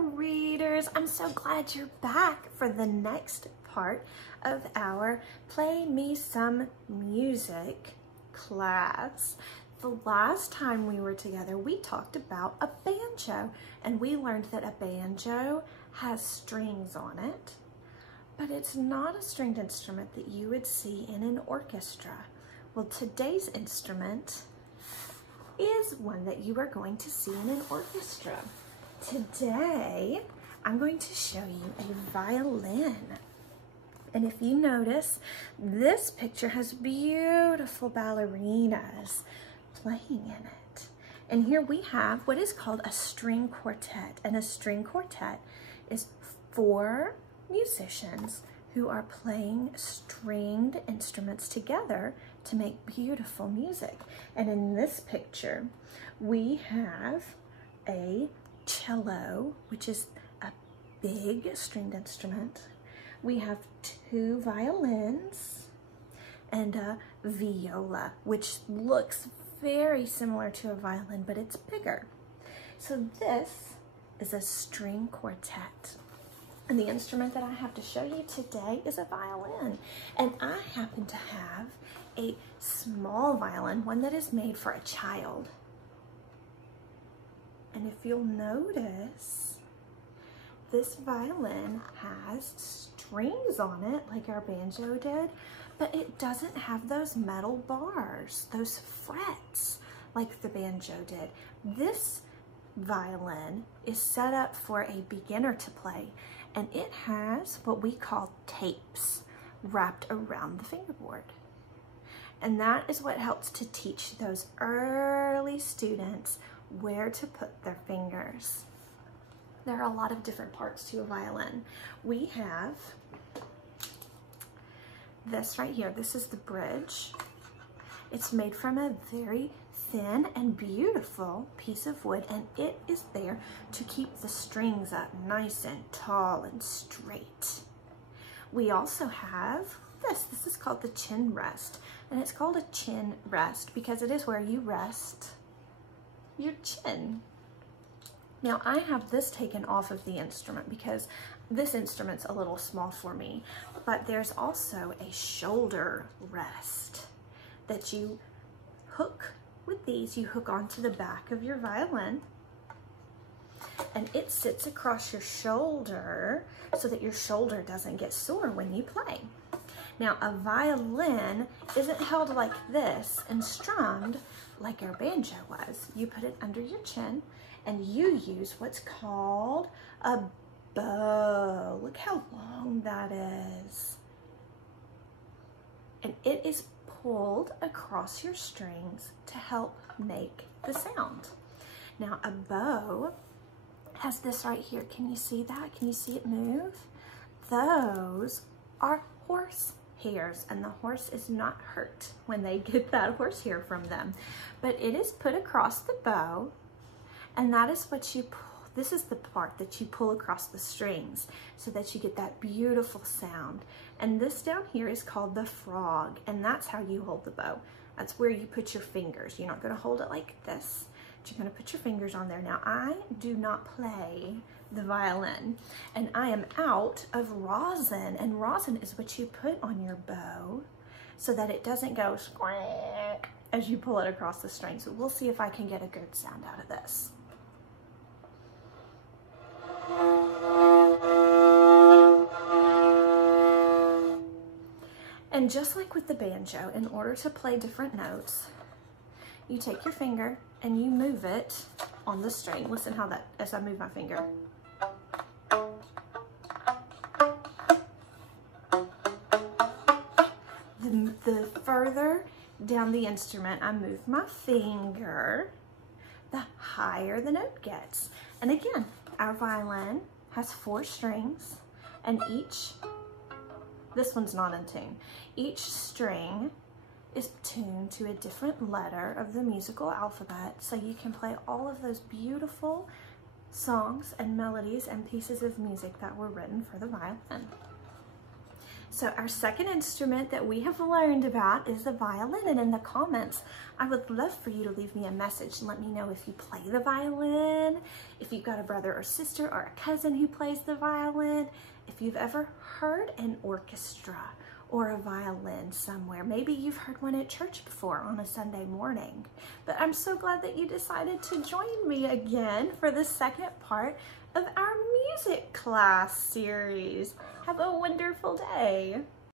readers. I'm so glad you're back for the next part of our Play Me Some Music class. The last time we were together, we talked about a banjo, and we learned that a banjo has strings on it, but it's not a stringed instrument that you would see in an orchestra. Well, today's instrument is one that you are going to see in an orchestra. Today, I'm going to show you a violin. And if you notice, this picture has beautiful ballerinas playing in it. And here we have what is called a string quartet. And a string quartet is 4 musicians who are playing stringed instruments together to make beautiful music. And in this picture, we have a cello, which is a big stringed instrument. We have 2 violins and a viola, which looks very similar to a violin, but it's bigger. So this is a string quartet. And the instrument that I have to show you today is a violin. And I happen to have a small violin, one that is made for a child. And if you'll notice, this violin has strings on it like our banjo did, but it doesn't have those metal bars, those frets like the banjo did. This violin is set up for a beginner to play, and it has what we call tapes wrapped around the fingerboard. And that is what helps to teach those early students where to put their fingers. There are a lot of different parts to a violin. We have this right here. This is the bridge. It's made from a very thin and beautiful piece of wood, and it is there to keep the strings up nice and tall and straight. We also have this. This is called the chin rest, and it's called a chin rest because it is where you rest your chin. Now I have this taken off of the instrument because this instrument's a little small for me, but there's also a shoulder rest that you hook with these. You hook onto the back of your violin, and it sits across your shoulder so that your shoulder doesn't get sore when you play. Now a violin isn't held like this and strummed like our banjo was. You put it under your chin and you use what's called a bow. Look how long that is. And it is pulled across your strings to help make the sound. Now a bow has this right here. Can you see that? Can you see it move? Those are horse hairs, and the horse is not hurt when they get that horse hair from them. But it is put across the bow, and that is what you pull. This is the part that you pull across the strings so that you get that beautiful sound. And this down here is called the frog, and that's how you hold the bow. That's where you put your fingers. You're not going to hold it like this, but you're going to put your fingers on there. Now I do not play the violin, and I am out of rosin, and rosin is what you put on your bow so that it doesn't go squeak as you pull it across the string. So we'll see if I can get a good sound out of this. And just like with the banjo, in order to play different notes, you take your finger and you move it on the string. Listen how that, as I move my finger. The further down the instrument I move my finger, the higher the note gets. And again, our violin has 4 strings, and this one's not in tune. Each string is tuned to a different letter of the musical alphabet, so you can play all of those beautiful songs and melodies and pieces of music that were written for the violin. So our second instrument that we have learned about is the violin, and in the comments, I would love for you to leave me a message and let me know if you play the violin, if you've got a brother or sister or a cousin who plays the violin, if you've ever heard an orchestra or a violin somewhere. Maybe you've heard one at church before on a Sunday morning. But I'm so glad that you decided to join me again for the second part of our music class series. Have a wonderful day.